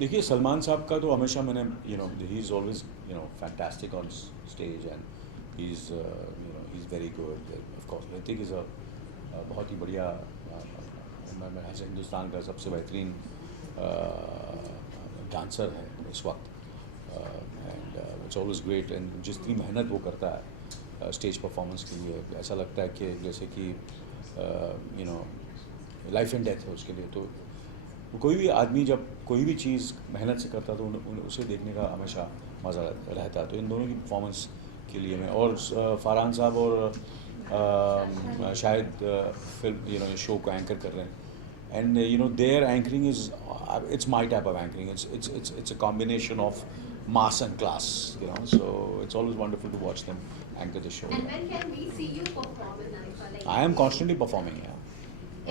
देखिए सलमान साहब का तो हमेशा मैंने he is always fantastic on stage and he is he is very good. Of course Hrithik is बहुत ही बढ़िया मैं हिंदुस्तान का सबसे बेहतरीन डांसर है इस वक्त and it's always great. And जितनी मेहनत वो करता है स्टेज परफॉर्मेंस के लिए ऐसा लगता है कि जैसे कि लाइफ एंड डेथ है उसके लिए। तो कोई भी आदमी जब कोई भी चीज़ मेहनत से करता है तो उसे देखने का हमेशा मज़ा रहता है। तो इन दोनों की परफॉर्मेंस के लिए मैं और फरहान साहब और शायद फिल्म शो को एंकर कर रहे हैं and their anchoring is it's my type of anchoring. It's a combination of mass and class, so it's always wonderful to watch them anchor the show. And when can we see you perform in Naika? Like I am constantly performing, yeah.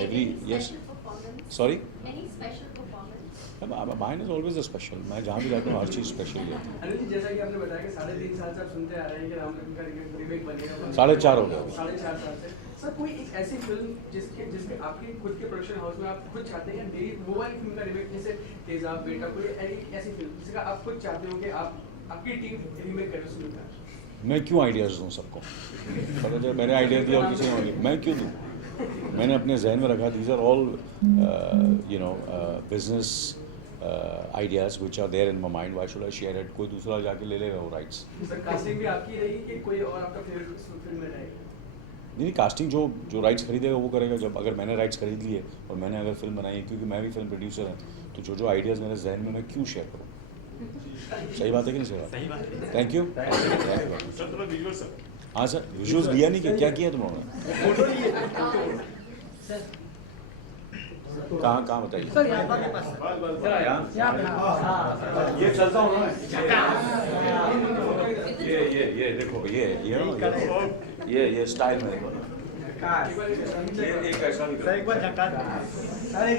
any special performance? Sorry? Any special performance? Mine is always a special. मैं जहाँ भी जाता हूँ हर चीज़ special ही है। अनिल जी, जैसा कि आपने बताया कि 3.5 साल से आप सुनते आ रहे हैं कि राम लखन का रीमेक बनेगा। 4.5 हो गया। 4.5 साल से सर कोई एक ऐसी फिल्म जिसके आपके खुद के प्रोडक्शन हाउस में आप खुद चाहते हैं डेली मोबाइल फिल्म का रीमेक जैसे तेजाब बेटा कोई ऐसी फिल्म जिसका आप खुद चाहते हो कि आपकी टीम रीमेक करे उस फिल्म का? मैं क्यों आइडियाज़ दूँ सबको? पता चला मैंने आइडिया दिया और किसी ने मैं क्यों दूँ? मैंने अपने जहन में रखा these are all business ideas which are there in my mind. Why should I share it? कोई दूसरा जाके ले लेगा वो राइट्स। सर कास्टिंग भी आपकी रहेगी कि कोई और आपका फेवरेट फिल्म में रहेगा? नहीं, कास्टिंग जो राइट्स खरीदेगा वो करेगा। जब अगर मैंने राइट्स खरीद लिए और मैंने अगर फिल्म बनाई है, क्योंकि मैं भी फिल्म प्रोड्यूसर हूँ, तो जो आइडियाज़ मेरे जहन में मैं क्यों शेयर करूँ? सही बात है कि नहीं सही बात? Thank you. हाँ सर, विजुअल्स दिया नहीं क्या किया तुम लोगों ने? कहाँ बताइए? सर यहाँ के पास ये चलता हूँ ना। ये देखो ये स्टाइल में देखो। ये एक ऐसा भी सर एक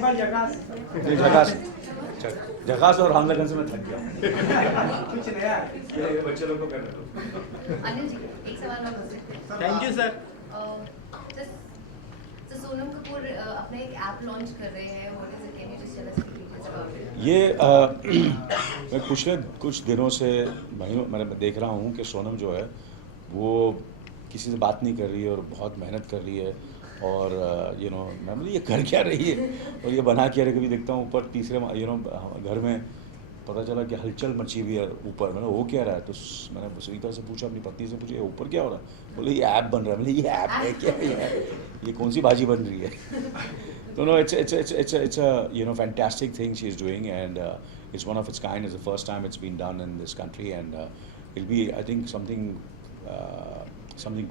बार झकास झकास और हम लगन से मैं थक गया। कुछ नया ये बच्चे लोग को कर रहे हो। अनिल जी, एक सवाल और पूछे। Thank you sir. तो सोनम कपूर अपना एक ऐप लॉन्च कर रहे हैं। What is it? Can you just tell us details about it? ये मैं पिछले कुछ दिनों से मैं देख रहा हूँ कि सोनम जो है वो किसी से बात नहीं कर रही है और बहुत मेहनत कर रही है और मैं बोली ये कर क्या रही है और ये बना क्या रही। कभी देखता हूँ ऊपर तीसरे घर में पता चला कि हलचल मची हुई है ऊपर। मैंने वो क्या रहा है? तो मैंने सुनीता से पूछा, अपनी पत्नी से पूछा, ऊपर क्या हो रहा है? बोले ये ऐप बन रहा है। बोले ये ऐप है क्या? ये कौन सी बाजी बन रही है? तो no it's a fantastic thing she is doing and it's one of its kind. It's the first time it's been done in this country and it'll be I think something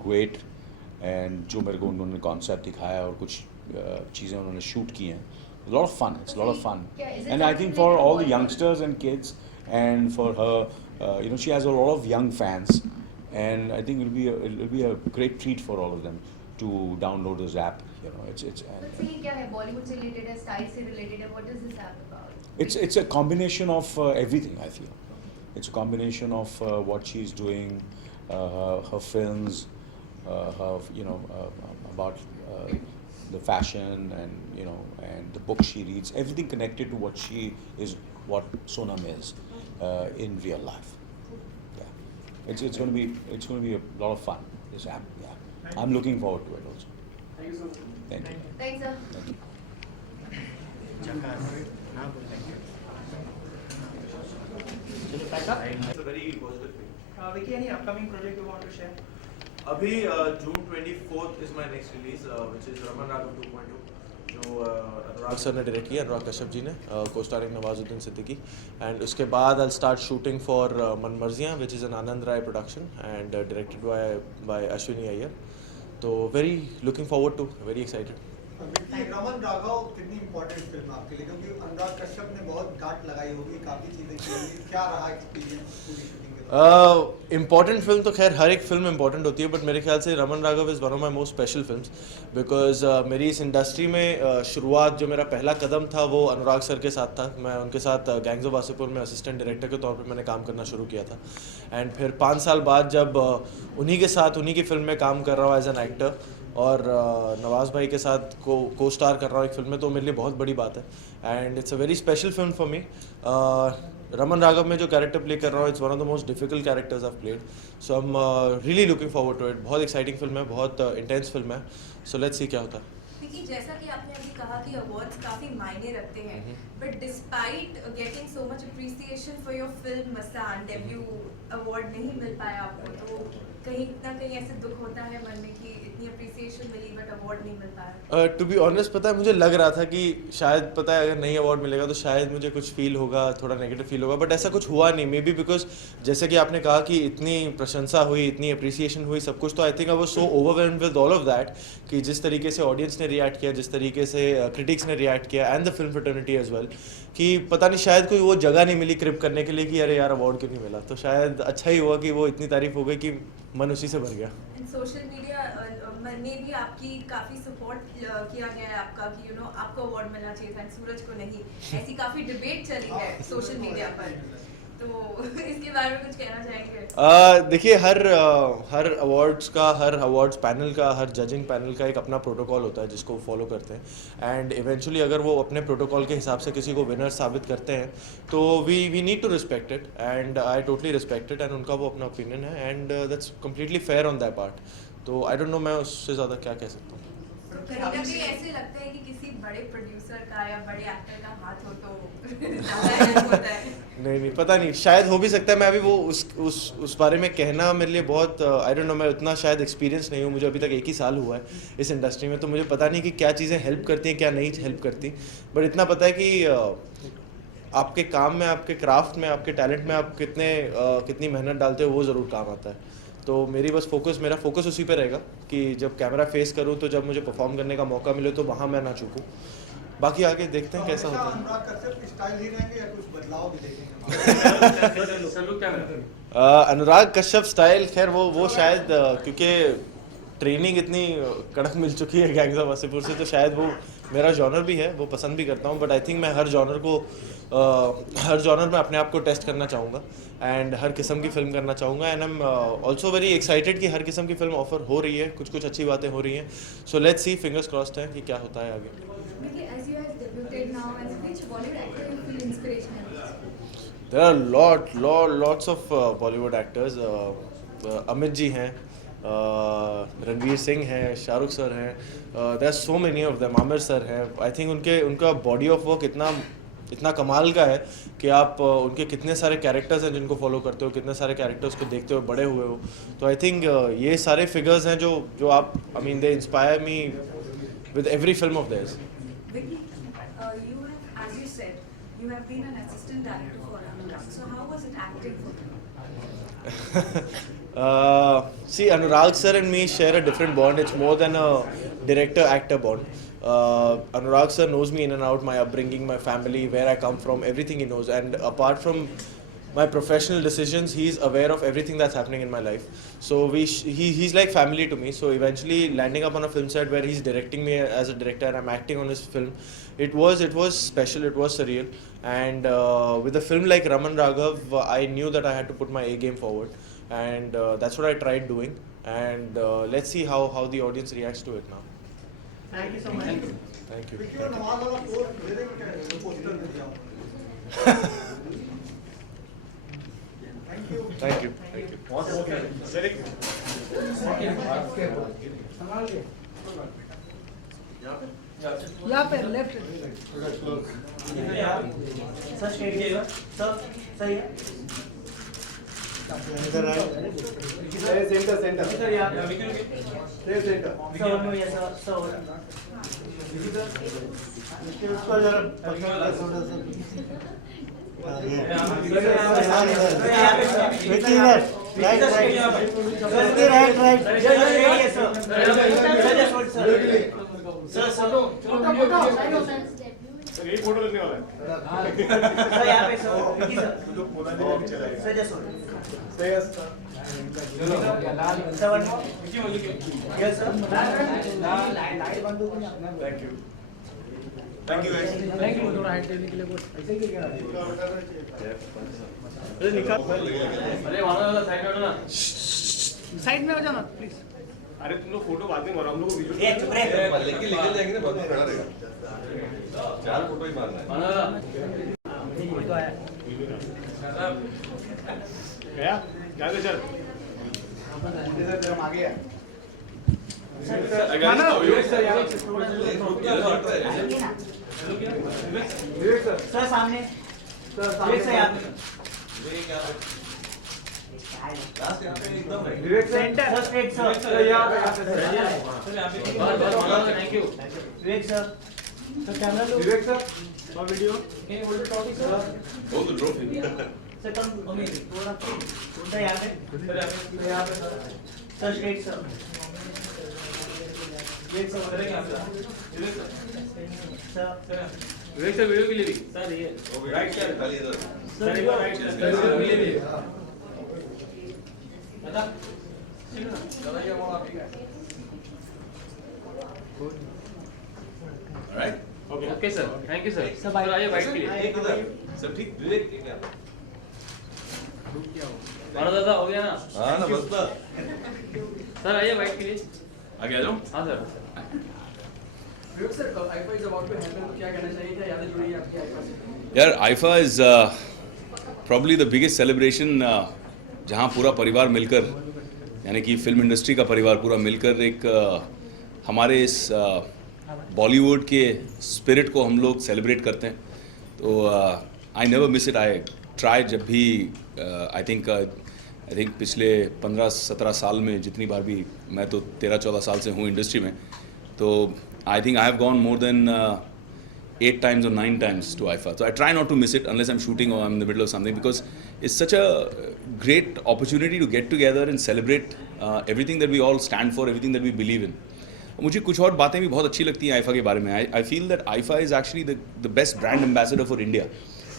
great. And जो मेरे को उन्होंने concept दिखाया और कुछ चीज़ें उन्होंने shoot की हैं, a lot of fun. It's a lot of fun. And I think for all the youngsters and kids and for her, she has a lot of young fans and I think it'll be a great treat for all of them to download this app. It's तो ये क्या है? बॉलीवुड से related है, style से related है? What is this app about? It's a combination of everything. I feel it's a combination of what she's doing, her films, her about the fashion and and the books she reads. Everything connected to what she is, what Sonam is in real life. Yeah, it's going to be a lot of fun. This app. Yeah, I'm looking forward to it also. Thank you so much. Thank you. Thanks sir. Thank you. चलो पैसा। It's a very positive thing. Vicky, any upcoming project you want to share? अभी June 24th is my next release, which is Raman Raghav 2.2, जो अनुराग sir ने direct किया, अनुराग कश्यप जी ने, को starring Nawazuddin Siddiqui. And उसके बाद I start shooting for Manmarziyan, which is an Anand Rai production and directed by Ashwini Iyer. तो very looking forward to, very excited. Raman Raghav कितनी important film आपके लिए, क्योंकि अनुराग कश्यप ने बहुत डांट लगाई होगी, काफ़ी चीज़ें की होंगी, क्या रहा एक्सपीरियंस पूरी शूटिंग? इम्पॉर्टेंट फिल्म तो खैर हर एक फिल्म इम्पॉर्टेंट होती है, बट मेरे ख्याल से Raman Raghav is one of my most special films because मेरी इस इंडस्ट्री में शुरुआत, जो मेरा पहला कदम था वो अनुराग सर के साथ था। मैं उनके साथ गैंग्स ऑफ वासेपुर में असिस्टेंट डायरेक्टर के तौर पे मैंने काम करना शुरू किया था एंड फिर 5 साल बाद जब उन्हीं के साथ उन्हीं की फिल्म में काम कर रहा हूँ एज एन एक्टर, और नवाज भाई के साथ को स्टार कर रहा हूँ एक फिल्म में, तो मेरे लिए बहुत बड़ी बात है and it's a very special film for me. Raman Raghav में जो कैरेक्टर प्ले कर रहा हूँ, it's one of the most difficult characters I played, so I am really looking forward to it. बहुत एक्साइटिंग फिल्म है, बहुत इंटेंस फिल्म है, so let's see क्या होता है। क्योंकि जैसा कि आपने अभी कहा कि अवार्ड्स काफी मायने रखते हैं, but despite getting so much appreciation for your film Masaan, debut award नहीं मिल पाया आपको, तो कहीं ना कहीं ऐसे दुख होता है मन में कि इतनी अप्रिसिएशन मिली बट अवार्ड नहीं मिल पाया? टू बी ऑनेस्ट, पता है मुझे लग रहा था कि शायद, पता है अगर नहीं अवार्ड मिलेगा तो शायद मुझे कुछ फील होगा, थोड़ा नेगेटिव फील होगा, बट ऐसा कुछ हुआ नहीं। मे बी बिकॉज जैसे कि आपने कहा कि इतनी प्रशंसा हुई, इतनी अप्रिसिएशन हुई, सब कुछ, तो I think I was so overwhelmed with all of that कि जिस तरीके से ऑडियंस ने रिएक्ट किया, जिस तरीके से क्रिटिक्स ने रिएक्ट किया and the film fraternity as well, कि पता नहीं शायद कोई वो जगह नहीं मिली क्रिप करने के लिए कि अरे यार अवार्ड क्यों नहीं मिला। तो शायद अच्छा ही हुआ कि वो इतनी तारीफ हो गई कि मन उसी से भर गया। सोशल मीडिया में भी आपकी काफी सपोर्ट किया गया है आपका कि यू नो आपको अवार्ड मिलना चाहिए था, सूरज को नहीं, ऐसी काफी डिबेट चली है सोशल मीडिया पर, तो इसके बारे में कुछ कहना चाहेंगे? देखिए, हर अवार्ड्स का, हर अवार्ड्स पैनल का, हर जजिंग पैनल का एक अपना प्रोटोकॉल होता है जिसको फॉलो करते हैं एंड इवेंचुअली अगर वो अपने प्रोटोकॉल के हिसाब से किसी को विनर साबित करते हैं तो we need to respect it and I totally respect it and उनका वो अपना ओपिनियन है and that's completely fair on that part. तो आई डोंट नो मैं उससे ज़्यादा क्या कह सकता हूँ। कहीं ना कहीं ऐसे लगता है कि किसी बड़े प्रोड्यूसर का या बड़े एक्टर का हाथ हो तो ज़्यादा हेल्प होता है। नहीं, पता नहीं, शायद हो भी सकता है। मैं अभी वो उस बारे में कहना मेरे लिए बहुत आई डोंट नो, मैं उतना शायद एक्सपीरियंस नहीं हूँ, मुझे अभी तक 1 ही साल हुआ है इस इंडस्ट्री में, तो मुझे पता नहीं कि क्या चीज़ें हेल्प करती हैं, क्या नहीं हेल्प करती, बट इतना पता है कि आपके काम में, आपके क्राफ्ट में, आपके टैलेंट में आप कितनी मेहनत डालते हो वो ज़रूर काम आता है। तो मेरा फोकस उसी पे रहेगा कि जब कैमरा फेस करूँ तो जब मुझे परफॉर्म करने का मौका मिले तो वहाँ मैं ना चूकूँ। बाकी आगे देखते हैं कैसा होता है। अनुराग कश्यप की स्टाइल ही रहेंगे या कुछ बदलाव भी देखेंगे? अनुराग कश्यप स्टाइल, खैर वो शायद क्योंकि ट्रेनिंग इतनी कड़क मिल चुकी है गैंग्स ऑफ वासेपुर से, तो शायद वो मेरा जॉनर भी है, वो पसंद भी करता हूँ, बट आई थिंक मैं हर जॉनर में अपने आप को टेस्ट करना चाहूँगा एंड हर किस्म की फिल्म करना चाहूँगा and I am also very excited कि हर किस्म की फिल्म ऑफर हो रही है, कुछ अच्छी बातें हो रही हैं, so let's see, fingers crossed है कि क्या होता है आगे। As you have debuted now, as which Bollywood actor you feel inspirational? There are lots of Bollywood actors. Amit ji हैं, रणवीर सिंह हैं, शाहरुख सर हैं, there are so many of them, Aamir sir हैं। आई थिंक उनका बॉडी ऑफ वर्क इतना कमाल का है कि आप उनके कितने सारे कैरेक्टर्स हैं जिनको फॉलो करते हो, कितने सारे कैरेक्टर्स को देखते हो बड़े हुए हो, तो आई थिंक ये सारे फिगर्स हैं जो आप, I mean they inspire me with every film of theirs. Vicky, you have, as you said, you have been an assistant director for Anurag. So how was it acting for you? See, Anurag sir and me share a different bond. It's more than a director-actor bond. Anurag sir knows me in and out, my upbringing, my family, where I come from, everything he knows. And apart from my professional decisions, he's aware of everything that's happening in my life. So he's like family to me. So eventually landing up on a film set where he's directing me as a director and I'm acting on his film, it was special, it was surreal. And with a film like Raman Raghav, I knew that I had to put my A game forward, and that's what I tried doing. And let's see how the audience reacts to it now. Thank you so much. Thank you. Vicky और नवाज वाला post दे देंगे क्या, poster दे दिया? Thank you. यहाँ पे left sir straight जाइएगा, sir सही है। इधर आए, सेंटर सर यहाँ सेंटर सर में ये सर उसको जरा पकड़ के थोड़ा सा फोटो लेने वाला है सर, यहाँ पे sir, Vicky sir, sir just sir one more, yes sir, light बंद हो गई। Thank you guys. Thank you थोड़ा हाइट देने के लिए बहुत ऐसे ही क्या अरे निकाल, अरे वहाँ साइड में हो ना, साइड में हो जाना प्लीज। अरे तुम लोग फोटो बाद में मारो, हम लोग को ये चुप रहे। लेकिन निकल जाएंगे ना, बाद में खड़ा रहेगा। 4 फोटो ही मारना है। ये तो आया। गया क्या दे चल हम आगे हैं। सर सामने, विवेक सर यहाँ पे। Vivek center, sir straight sir. यहाँ पे thank you. Vivek sir, sir camera लो। विवेक सर और video Hold the trophy. Sir come अमीर थोड़ा यहाँ पे। Sir straight sir. Vivek sir उधर क्या सर? विवेक सर वीडियो के लिए भी सर ये राइट साइड खाली इधर। सर एक बार राइट सर वीडियो के लिए भी Alright. Okay sir, thank you sir. सब आइए बाइट के लिए। एक इधर। सब ठीक? विवेक एक यहाँ। मारो दादा हो गया ना? हाँ ना, बस ना। सर आइए बाइट के लिए। आगे आ जाओ। हाँ sir. Vivek sir, IIFA is about to happen, तो क्या कहना चाहिए, क्या यादें जुड़ी हैं आपकी आईफा से? यार IIFA is probably the biggest celebration जहाँ पूरा परिवार मिलकर, यानी कि फिल्म इंडस्ट्री का परिवार पूरा मिलकर एक हमारे इस बॉलीवुड के स्पिरिट को हम लोग सेलिब्रेट करते हैं। तो I never miss it. I try जब भी आई थिंक पिछले 15-17 साल में जितनी बार भी, मैं तो 13-14 साल से हूँ इंडस्ट्री में, तो I think I have gone more than 8 times or 9 times to IFA. So I try not to miss it unless I'm shooting or I'm in the middle of something, because it's such a great opportunity to get together and celebrate everything that we all stand for, everything that we believe in. मुझे कुछ और बातें भी बहुत अच्छी लगती हैं IIFA के बारे में. I feel that IFA is actually the best brand ambassador for India,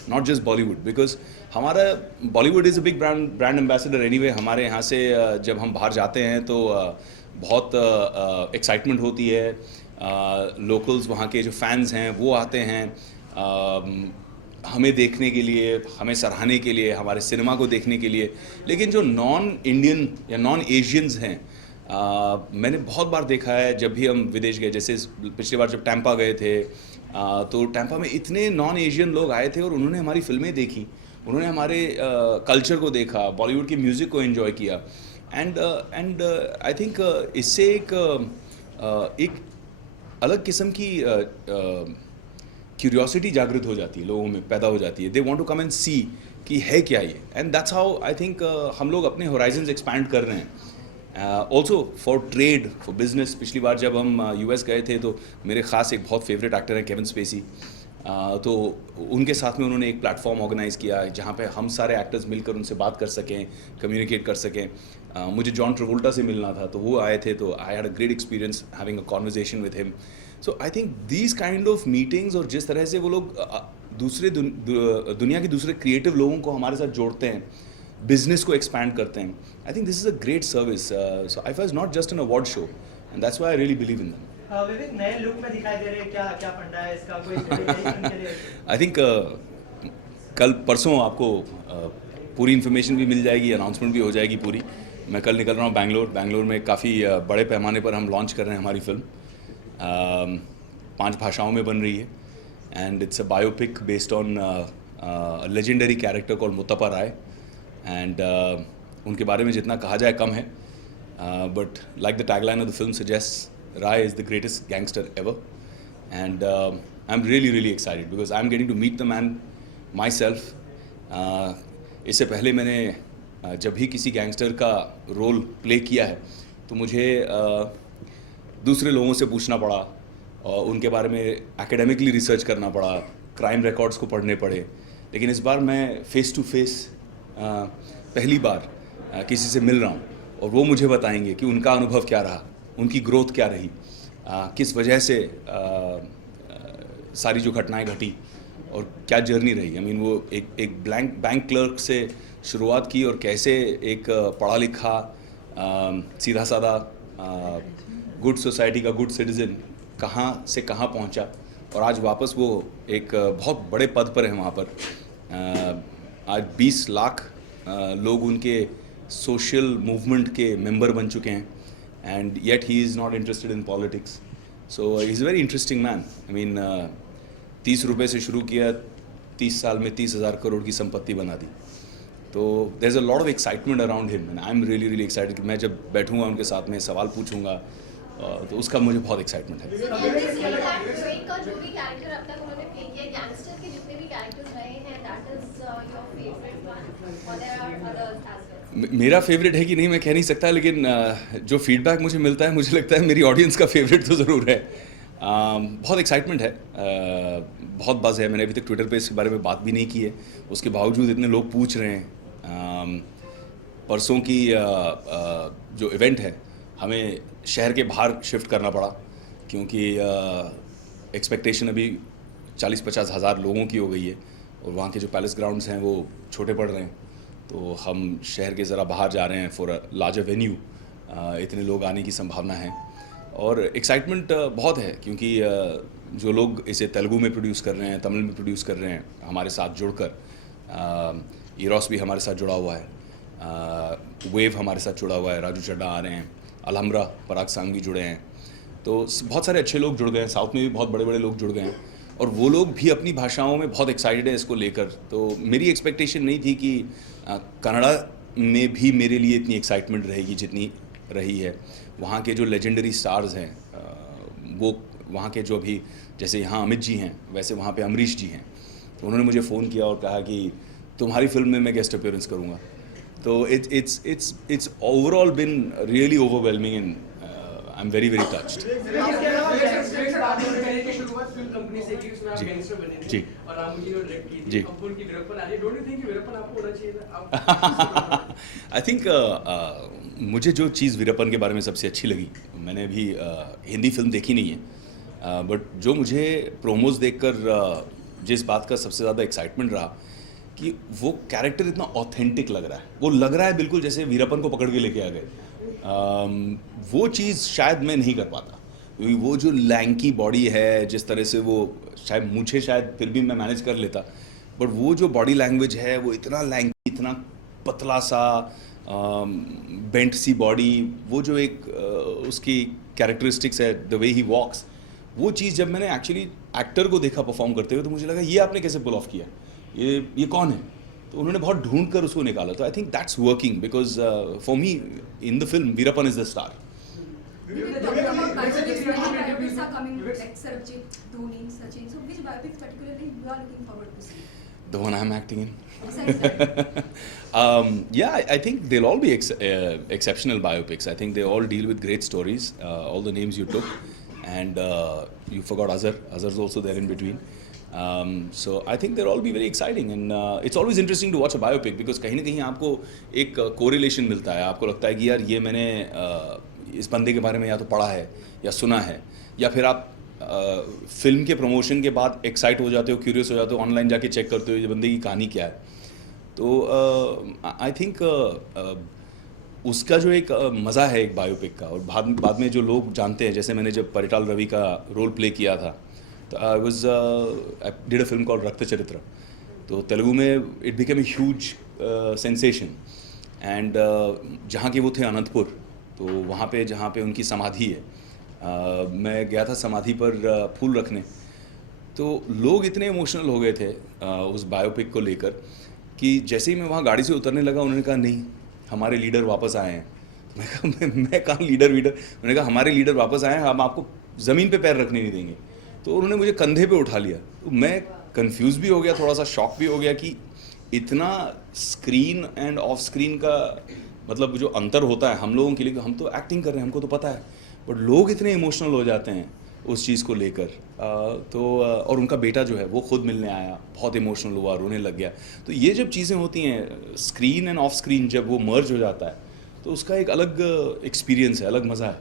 not just Bollywood, because हमारा Bollywood is a big brand ambassador anyway. हमारे यहाँ से जब हम बाहर जाते हैं तो बहुत एक्साइटमेंट होती है. लोकल्स वहाँ के जो फैंस हैं वो आते हैं हमें देखने के लिए, हमें सराहने के लिए, हमारे सिनेमा को देखने के लिए. लेकिन जो नॉन इंडियन या नॉन एशियंस हैं, मैंने बहुत बार देखा है जब भी हम विदेश गए, जैसे पिछली बार जब टैंपा गए थे, तो टैंपा में इतने नॉन एशियन लोग आए थे और उन्होंने हमारी फिल्में देखी, उन्होंने हमारे कल्चर को देखा, बॉलीवुड की म्यूज़िक को एंजॉय किया. एंड आई थिंक इससे एक अलग किस्म की क्यूरियोसिटी जागृत हो जाती है, लोगों में पैदा हो जाती है. They want to come and see कि है क्या ये. And that's how I think हम लोग अपने होराइजन्स एक्सपैंड कर रहे हैं. Also for trade, for business. पिछली बार जब हम यूएस गए थे तो मेरे ख़ास एक बहुत फेवरेट एक्टर हैं केविन स्पेसी, तो उनके साथ में उन्होंने एक प्लेटफॉर्म ऑर्गेनाइज़ किया जहाँ पे हम सारे एक्टर्स मिलकर उनसे बात कर सकें, कम्युनिकेट कर सकें. मुझे जॉन ट्रेवोल्टा से मिलना था तो वो आए थे, तो I had a great experience having a conversation with him. So I think these kind of meetings, और जिस तरह से वो लोग दूसरे दुनिया के दूसरे क्रिएटिव लोगों को हमारे साथ जोड़ते हैं, बिजनेस को एक्सपैंड करते हैं, I think this is a great service. So IIFA is not just an award show, and that's why I really believe in them. Vivek नए लुक में दिखाई दे रहे हैं, क्या फंडा है इसका, कोई उनके लिए? आई थिंक कल परसों आपको पूरी इन्फॉर्मेशन भी मिल जाएगी, अनाउंसमेंट भी हो जाएगी पूरी. मैं कल निकल रहा हूँ बैंगलोर में काफ़ी बड़े पैमाने पर हम लॉन्च कर रहे हैं हमारी फिल्म. 5 भाषाओं में बन रही है, and it's a biopic based on legendary character called Muthappa Rai. एंड उनके बारे में जितना कहा जाए कम है, but like the tagline of the film suggest, Rai is the greatest gangster ever, and I'm really excited because I'm getting to meet the man myself. इससे पहले मैंने जब भी किसी गैंगस्टर का रोल प्ले किया है तो मुझे दूसरे लोगों से पूछना पड़ा और उनके बारे में एकेडमिकली रिसर्च करना पड़ा, क्राइम रिकॉर्ड्स को पढ़ने पड़े. लेकिन इस बार मैं फेस टू फेस पहली बार किसी से मिल रहा हूँ और वो मुझे बताएंगे कि उनका अनुभव क्या रहा, उनकी ग्रोथ क्या रही, किस वजह से सारी जो घटनाएं घटी और क्या जर्नी रही. आई मीन वो एक बैंक क्लर्क से शुरुआत की और कैसे एक पढ़ा लिखा सीधा साधा गुड सोसाइटी का गुड सिटीज़न कहाँ से कहाँ पहुँचा और आज वापस वो एक बहुत बड़े पद पर है वहाँ पर. आज 20 लाख लोग उनके सोशल मूवमेंट के मेंबर बन चुके हैं. and yet he is not interested in politics. So he's a very interesting man. I mean, 30 रुपए से शुरू किया, 30 साल में 30,000 करोड़ की संपत्ति बना दी. तो there's a lot of excitement around him and I'm really really excited कि मैं जब बैठूंगा उनके साथ में सवाल पूछूंगा तो उसका मुझे बहुत एक्साइटमेंट है. का जो भी कैरेक्टर अब तक उन्होंने प्ले किया, गैंगस्टर के जितने भी कैरेक्टर्स रहे हैं, that is your favourite one और there are others as well? मेरा फेवरेट है कि नहीं मैं कह नहीं सकता, लेकिन जो फीडबैक मुझे मिलता है मुझे लगता है मेरी ऑडियंस का फेवरेट तो ज़रूर है. बहुत एक्साइटमेंट है, बहुत बज़ है. मैंने अभी तक ट्विटर पे इसके बारे में बात भी नहीं की है, उसके बावजूद इतने लोग पूछ रहे हैं. परसों की जो इवेंट है हमें शहर के बाहर शिफ्ट करना पड़ा क्योंकि एक्सपेक्टेशन अभी 40-50 हज़ार लोगों की हो गई है और वहाँ के जो पैलेस ग्राउंड्स हैं वो छोटे पड़ रहे हैं. तो हम शहर के ज़रा बाहर जा रहे हैं फॉर अ लार्जर वेन्यू. इतने लोग आने की संभावना है और एक्साइटमेंट बहुत है क्योंकि जो लोग इसे तेलुगु में प्रोड्यूस कर रहे हैं, तमिल में प्रोड्यूस कर रहे हैं हमारे साथ जुड़कर, ईरोस भी हमारे साथ जुड़ा हुआ है, वेव हमारे साथ जुड़ा हुआ है, राजू चड्डा आ रहे हैं, अलहमरा पराग सांग भी जुड़े हैं. तो बहुत सारे अच्छे लोग जुड़ गए हैं. साउथ में भी बहुत बड़े बड़े लोग जुड़ गए हैं और वो लोग भी अपनी भाषाओं में बहुत एक्साइटेड हैं इसको लेकर. तो मेरी एक्सपेक्टेशन नहीं थी कि कन्नड़ा में भी मेरे लिए इतनी एक्साइटमेंट रहेगी जितनी रही है. वहाँ के जो लेजेंडरी स्टार्स हैं वो वहाँ के जो भी, जैसे यहाँ अमित जी हैं वैसे वहाँ पे अमरीश जी हैं. तो उन्होंने मुझे फ़ोन किया और कहा कि तुम्हारी फिल्म में मैं गेस्ट अपीयरेंस करूँगा. तो it's overall been really overwhelming and I'm very very touched. Ji ji. I think मुझे जो चीज़ वीरप्पन के बारे में सबसे अच्छी लगी, मैंने अभी हिंदी फिल्म देखी नहीं है, बट जो मुझे प्रोमोज देखकर जिस बात का सबसे ज़्यादा एक्साइटमेंट रहा कि वो कैरेक्टर इतना ऑथेंटिक लग रहा है. वो लग रहा है बिल्कुल जैसे वीरप्पन को पकड़ के लेके आ गए. वो चीज़ शायद मैं नहीं कर पाता क्योंकि वो जो लैंकी बॉडी है, जिस तरह से वो शायद मुझे शायद फिर भी मैं मैनेज कर लेता, बट वो जो बॉडी लैंग्वेज है वो इतना लैंकी, इतना पतला सा, बेंट सी बॉडी, वो जो एक उसकी कैरेक्टरिस्टिक्स है, द वे ही वॉक्स, वो चीज़ जब मैंने एक्चुअली एक्टर को देखा परफॉर्म करते हुए तो मुझे लगा ये आपने कैसे पुल ऑफ किया, ये कौन है. तो उन्होंने बहुत ढूंढ कर उसको निकाला. तो I think that's working because for me in the film Veerappan is the star. The one I'm acting in. Yeah, I think they'll all be exceptional biopics. I think they all deal with great stories. All the names you took, and you forgot Azhar. Azhar's also there in between. So I think they'll all be very exciting, and it's always interesting to watch a biopic because कहीं ना कहीं आपको एक correlation मिलता है. आपको लगता है कि यार ये मैंने इस बंदे के बारे में या तो पढ़ा है या सुना है, या फिर आप फिल्म के प्रमोशन के बाद एक्साइट हो जाते हो, क्यूरियस हो जाते हो, ऑनलाइन जाके चेक करते हो ये बंदे की कहानी क्या है. तो आई थिंक उसका जो एक मज़ा है एक बायोपिक का. और बाद में जो लोग जानते हैं, जैसे मैंने जब परिटाल रवि का रोल प्ले किया था तो I did a film called रक्त चरित्र. तो तेलुगु में it became a huge sensation. And जहाँ के वो थे अनंतपुर, तो वहाँ पे जहाँ पे उनकी समाधि है, मैं गया था समाधि पर फूल रखने. तो लोग इतने इमोशनल हो गए थे उस बायोपिक को लेकर कि जैसे ही मैं वहाँ गाड़ी से उतरने लगा उन्होंने कहा नहीं हमारे लीडर वापस आए हैं. तो मैं कहा मैं कहाँ लीडर. उन्होंने कहा हमारे लीडर वापस आए हैं, हम आपको ज़मीन पे पैर रखने नहीं देंगे. तो उन्होंने मुझे कंधे पे उठा लिया. तो मैं कंफ्यूज भी हो गया, थोड़ा सा शॉक भी हो गया कि इतना स्क्रीन एंड ऑफ स्क्रीन का मतलब जो अंतर होता है हम लोगों के लिए. हम तो एक्टिंग कर रहे हैं, हमको तो पता है, बट लोग इतने इमोशनल हो जाते हैं उस चीज़ को लेकर. और उनका बेटा जो है वो खुद मिलने आया, बहुत इमोशनल हुआ, रोने लग गया. तो ये जब चीज़ें होती हैं स्क्रीन एंड ऑफ स्क्रीन, जब वो मर्ज हो जाता है तो उसका एक अलग एक्सपीरियंस है, अलग मज़ा है.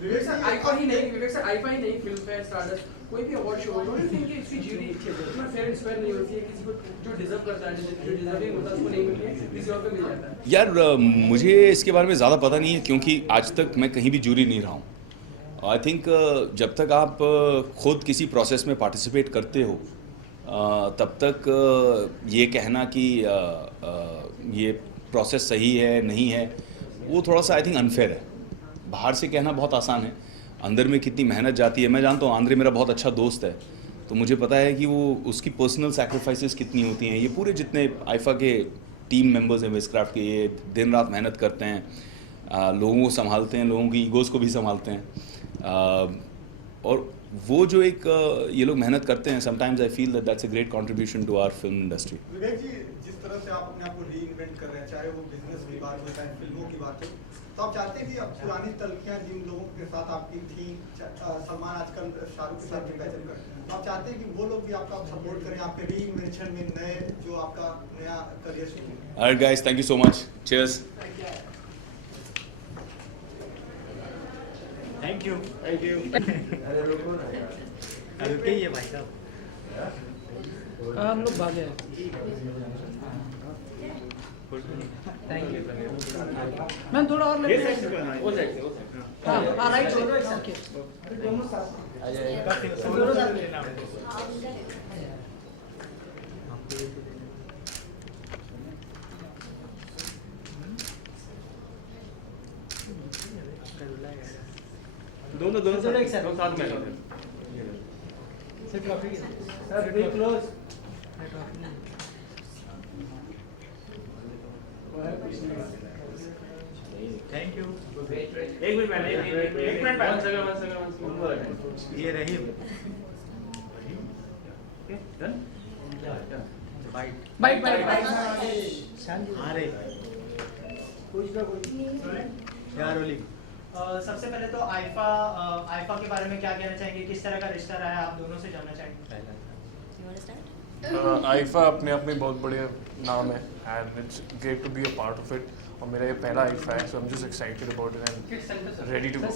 विवेक सर आईफा ही नहीं फिल्म फेयर स्टारडस्ट कोई भी अवार्ड शो हो, डोंट यू थिंक कि इसकी ज्यूरी इतना फेयर इंस्पायर नहीं होती है किसी को जो डिजर्व करता है, जो डिजर्विंग होता है उसको नहीं मिलती है, किसी और को मिल जाता है. यार मुझे इसके बारे में ज़्यादा पता नहीं है क्योंकि आज तक मैं कहीं भी जूरी नहीं रहा हूँ. आई थिंक जब तक आप खुद किसी प्रोसेस में पार्टिसिपेट करते हो तब तक ये कहना कि ये प्रोसेस सही है नहीं है वो थोड़ा सा आई थिंक अनफेयर है. बाहर से कहना बहुत आसान है, अंदर में कितनी मेहनत जाती है। मैं जानता हूँ आंद्रे मेरा बहुत अच्छा दोस्त है, तो मुझे पता है कि वो उसकी पर्सनल सैक्रिफाइसेस कितनी होती हैं। ये पूरे जितने आईफा के टीम मेंबर्स हैं वेस्टक्राफ्ट के, ये दिन रात मेहनत करते हैं, लोगों को संभालते हैं, लोगों की ईगोज़ को भी संभालते हैं। और वो जो एक ये लोग मेहनत करते हैं, sometimes I feel that's a great contribution to our film industry. Vivek ji, जिस तरह से आप अपने आप को रीइन्वेंट कर रहे हैं, चाहे वो बिजनेस की बात हो चाहे फिल्मों की बात हो, तो आप चाहते हैं कि अब पुरानी तलखियां जिन लोगों के साथ आपकी थी, सलमान आजकल शाहरुख के साथ कंपैरिजन करते हैं, तो आप चाहते हैं कि वो लोग भी आपका सपोर्ट करें आपके रीइन्वेंशन में, नए जो आपका नया करियर शुरू हो। Alright guys, thank you so much, cheers. Thank you. रुके ही है भाई साहब। हम लोग भागे। थैंक यू मैम, थोड़ा और लेते हैं। वो साइड से हाँ राइट, ओके। दोनों साथ लेना। दोनों साथ में sir be close. Thank you. एक मिनट मैम, ये रही बाइट अरे यार ओली। सबसे पहले तो आईफा के बारे में क्या कहना चाहेंगे, किस तरह का रिश्ता रहा है, आप दोनों से जानना चाहेंगे। आईफा अपने आप में बहुत बढ़िया नाम है and it's great to be a part of it. और मेरा ये पहला आईफा है, so I am just excited about it and ready to go.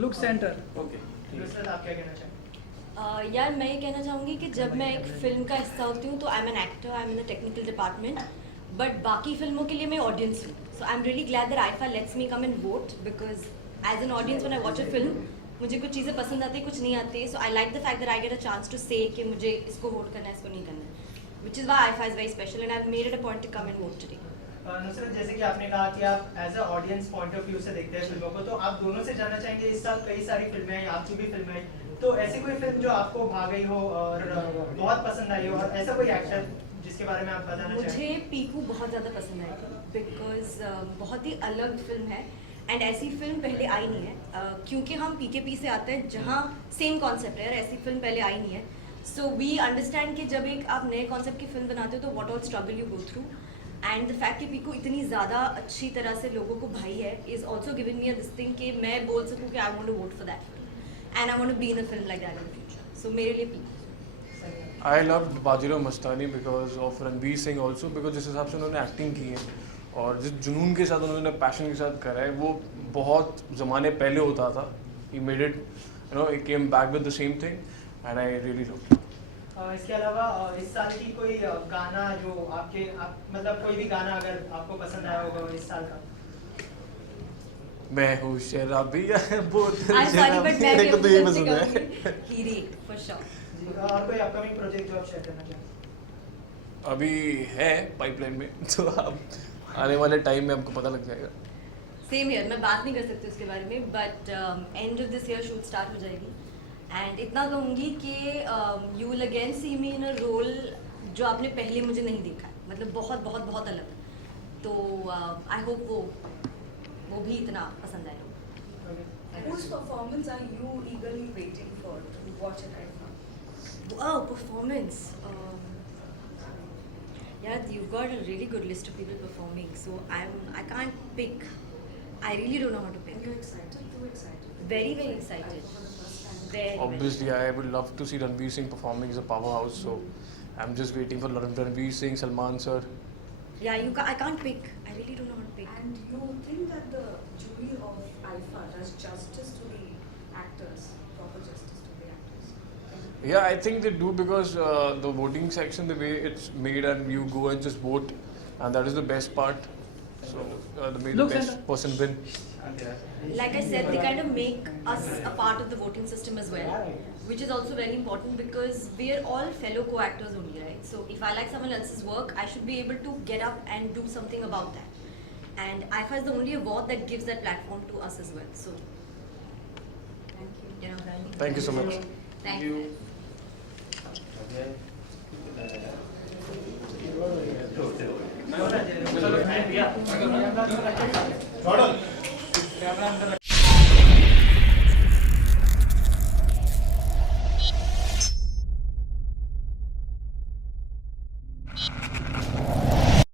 Look center. Okay, आप क्या कहना चाहेंगे। यार मैं ये कहना चाहूँगी कि जब मैं एक फिल्म का हिस्सा होती हूँ तो I am an actor, I am in the technical department, but बाकी फिल्मों के लिए मैं ऑडियंस हूँ। So I am really glad that IIFA lets me come and vote, because as an audience when I watch a film मुझे कुछ चीज़ें पसंद आती है, कुछ नहीं आती। So I like the fact that I get a chance to say कि मुझे इसको वोट करना है, इसको नहीं करना है, which is why IIFA is very special and I have made it a point to come and vote today. Nusrat, जैसे कि आपने कहा कि आप as a audience point of view से देखते हैं फिल्मों को, तो आप दोनों से जानना चाहेंगे, इस साल कई सारी फिल्में आई, आपकी भी फिल्में आई, तो ऐसी कोई फिल्म जो आपको भा गई हो और बहुत पसंद आई हो, और ऐसा कोई एक्टर जिसके बारे में आप बताना चाहेंगे। मुझे पीकू बहुत ज़्यादा पसंद आई थी, बिकॉज बहुत ही अलग फिल्म है एंड ऐसी फिल्म पहले आई नहीं है, क्योंकि हम पीकेपी से आते हैं जहाँ सेम कॉन्सेप्ट है और ऐसी फिल्म पहले आई नहीं है। सो वी अंडरस्टैंड कि जब एक आप नए कॉन्सेप्ट की फिल्म बनाते हो तो what all struggle you go through, and the fact कि पीकू इतनी ज़्यादा अच्छी तरह से लोगों को भाई है is also given me a this thing कि मैं बोल सकूँ कि I want to vote for that film and I want to be in a film like that in future. So मेरे लिए Piku. I love Bajirao Mastani because of Ranveer Singh also, because जिस हिसाब से उन्होंने एक्टिंग की है और जिस जुनून के साथ उन्होंने पैशन के साथ करा है, वो बहुत ज़माने पहले होता था। He made it, you know, he came back with the same thing and I really love. इसके अलावा इस साल की कोई गाना जो मतलब कोई भी गाना अगर आपको पसंद आया होगा इस साल का। मैं हूँ शराबी बोतल I'm sorry, but मैं मेरे को तो ये भी पसंद है। कहूँगी हीरे for sure। और कोई अपकमिंग प्रोजेक्ट जो आप शेयर करना चाहेंगे। अभी है पाइपलाइन में, तो आप आने वाले टाइम में आपको पता लग जाएगा। सेम ईयर, मैं बात नहीं कर सकती उसके बारे में, but end of this year shoot start हो जाएगी एंड इतना कहूँगी कि you will again see me in a role जो आपने पहले मुझे नहीं देखा है, मतलब बहुत बहुत बहुत अलग। तो आई होप वो भी इतना पसंद आएगा। Whose performance are you eagerly waiting for to watch it right now? Oh, performance. Yeah, you've got a really good list of people performing, so I can't pick. I really don't know how to pick. Are you excited? Too excited? Very, very excited. Very, Obviously, I would love to see Ranveer Singh performing. He's a powerhouse, so I'm just waiting for Ranveer Singh, Salman sir. Yeah, I can't pick. I really don't know how to pick. And you think that the jury of IFA does justice to the actors, proper justice to the actors? Yeah, I think they do because the voting section, the way it's made, and you go and just vote, and that is the best part. So the best person win. Like I said, they kind of make us a part of the voting system as well, which is also very important because we are all fellow co-actors only, right? So if I like someone else's work, I should be able to get up and do something about that. and IFA is the only award that gives that platform to us as well. So, Thank you so much. Thank you. चलो, भैया। Camera अंदर